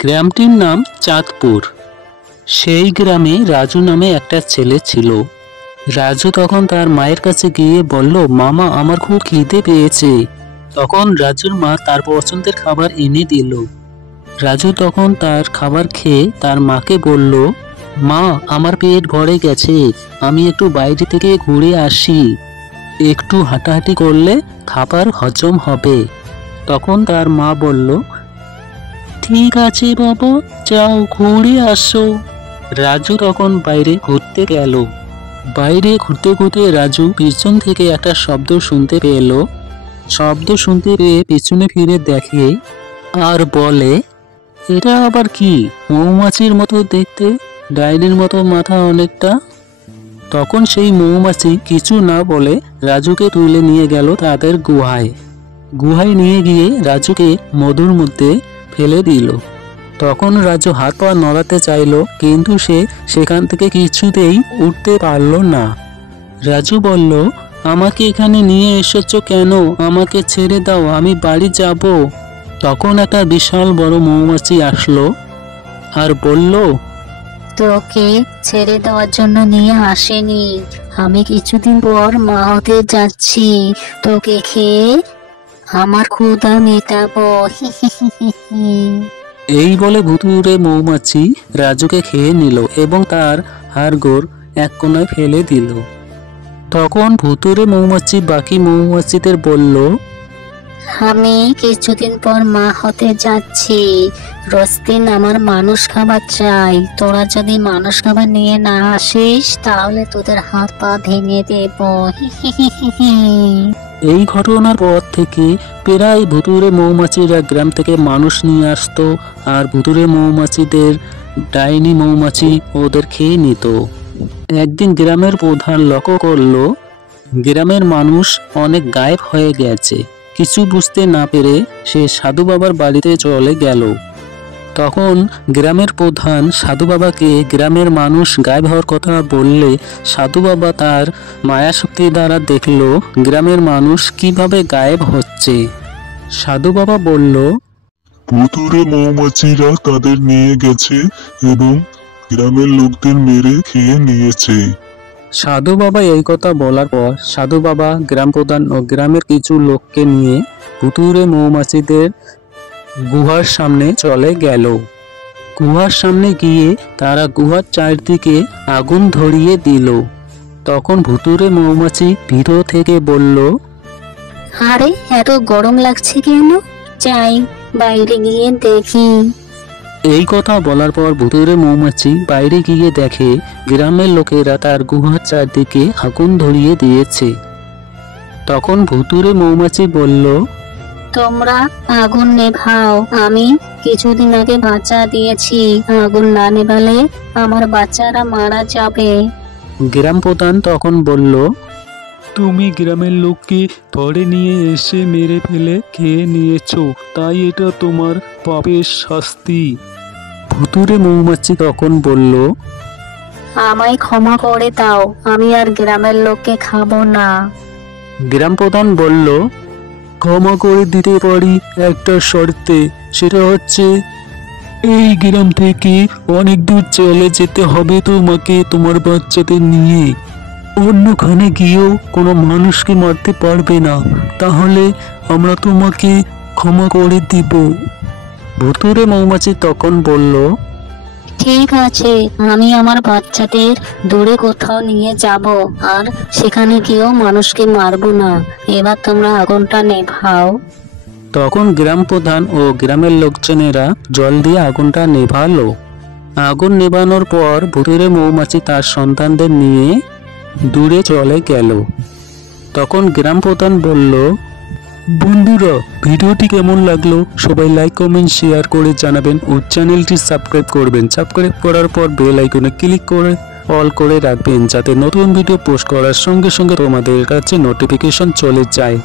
গ্রামটির নাম চাঁদপুর। সেই গ্রামে রাজু নামে একটা ছেলে ছিল। রাজু তখন তার মায়ের কাছে গিয়ে বলল, মামা আমার খুব খিদে পেয়েছে। তখন রাজুর মা তার পছন্দের খাবার এনে দিল। রাজু তখন তার খাবার খেয়ে তার মাকে বলল, মা আমার পেট ভরে গেছে, আমি একটু বাইরে থেকে ঘুরে আসি, একটু হাঁটাহাঁটি করলে খাবার হজম হবে। তখন তার মা বলল, ঠিক আছে বাবা, যাও ঘুরে আসো। রাজু তখন বাইরে ঘুরতে গেল। বাইরে ঘুরতে ঘুরতে রাজু পিছন থেকে একটা শব্দ শুনতে পেল। শব্দ শুনতে পেয়ে পিছনে ফিরে দেখে আর বলে, এটা আবার কি? মৌমাছির মতো দেখতে, ডাইনির মতো মাথা অনেকটা। তখন সেই মৌমাছি কিছু না বলে রাজুকে তুলে নিয়ে গেল তাদের গুহায়। গুহায় নিয়ে গিয়ে রাজুকে মধুর মধ্যে ফেলে দিল। তখন রাজু হাত পা নড়াতে চাইল, কিন্তু সে সেখান থেকে কিছুতেই উঠতে পারল না। রাজু বলল, আমাকে এখানে নিয়ে এসেছো কেন? আমাকে ছেড়ে দাও, আমি বাড়ি যাব। তখন একটা বিশাল বড় মৌমাছি আসলো আর বলল, তোকে ছেড়ে দেওয়ার জন্য নিয়ে আসেনি, আমি কিছুদিন পর মা হতে যাচ্ছি, তোকে খেয়ে আমার ক্ষুধা মেটাবো। এই বলে ভুতুড়ে মৌমাছি রাজুকে খেয়ে নিল এবং তার হাড়গোড় এক কোণায় ফেলে দিল। তখন ভুতুড়ে মৌমাছি বাকি মৌমাছিদের বলল, আমি কিছুদিন পর মা হতে যাচ্ছি, রোজ দিন আমার মানুষ খাবার চাই, তোরা যদি মানুষ খাবার নিয়ে না আসিস তাহলে তোদের হাত পা ভেঙে দেব। এই ঘটনার পর থেকে প্রায় ভুতুড়ে মৌমাছিরা গ্রাম থেকে মানুষ নিয়ে আসতো আর ভুতুড়ে মৌমাছিদের ডাইনি মৌমাছি ওদের খেয়ে নিত। একদিন গ্রামের প্রধান লক্ষ্য করলো গ্রামের মানুষ অনেক গায়েব হয়ে গেছে। কিছু বুঝতে না পেরে সে সাধু বাবার বাড়িতে চলে গেল। তখন গ্রামের প্রধান সাধু বাবাকে গ্রামের মানুষ গায়েব হওয়ার কথা বললে সাধু বাবা তার মায়াশক্তি দ্বারা দেখল গ্রামের মানুষ কিভাবে গায়েব হচ্ছে। সাধু বাবা বলল, ভুতুড়ে মৌমাছিরা তাদের নিয়ে গেছে এবং গ্রামের লোকদের মেরে খেয়ে নিয়েছে। সাধু বাবা এই কথা বলার পর সাধু বাবা গ্রাম প্রধান ও গ্রামের কিছু লোককে নিয়ে ভুতুড়ে মৌমাছিদের গুহার সামনে চলে গেল। গুহার সামনে গিয়ে তারা গুহার চারদিকে আগুন ধরিয়ে দিল। তখন ভুতুড়ে মৌমাছি ভিতর থেকে বলল, আরে এত গরম লাগছে কেন? যাই বাইরে গিয়ে দেখি। এই কথা বলার পর ভুতুড়ে মৌমাছি বাইরে গিয়ে দেখে গ্রামের লোকেরা তার গুহার চারদিকে আগুন ধরিয়ে দিয়েছে। তখন ভুতুড়ে মৌমাছি বলল, তোমরা আগুন নেভাও, আমি কিছুদিন আগে বাচ্চা দিয়েছি, আগুন না নেভালে আমার বাচ্চারা মারা যাবে। গ্রাম প্রধান তখন বলল, তুমি গ্রামের লোককে ধরে নিয়ে এসে মেরে ফেলে খেয়ে নিয়েছো, তাই এটা তোমার পাপের শাস্তি। ভুতুড়ে মৌমাছি তখন বলল, আমায় ক্ষমা করে দাও, আমি আর গ্রামের লোককে খাবো না। গ্রাম প্রধান বলল, ক্ষমা করে দিতে পারি একটা শর্তে, সেটা হচ্ছে এই গ্রাম থেকে অনেক দূর চলে যেতে হবে তোমাকে তোমার বাচ্চাদের নিয়ে। অন্যখানে গিয়েও কোনো মানুষকে মারতে পারবে না, তাহলে আমরা তোমাকে ক্ষমা করে দিব। ভুতুড়ে মৌমাছি তখন বলল, ঠিক আছে, আমি আমার বাচ্চাদের দূরে কোথাও নিয়ে যাব আর সেখানে গিয়েও মানুষকে মারবো না। এবার তোমরা আগুনটা নেভাও। তখন গ্রাম প্রধান ও গ্রামের লোকজনেরা জল দিয়ে আগুনটা নেভালো। আগুন নেভানোর পর ভুতুড়ে মৌমাছি তার সন্তানদের নিয়ে দূরে চলে গেল। তখন গ্রাম প্রধান বলল, বন্ধুরা ভিডিওটি কেমন লাগলো সবাই লাইক কমেন্ট শেয়ার করে জানাবেন ও চ্যানেলটি সাবস্ক্রাইব করবেন। সাবস্ক্রাইব করার পর বেল আইকনে ক্লিক করে অল করে রাখবেন, যাতে নতুন ভিডিও পোস্ট করার সঙ্গে সঙ্গে তোমাদের কাছে নোটিফিকেশন চলে যায়।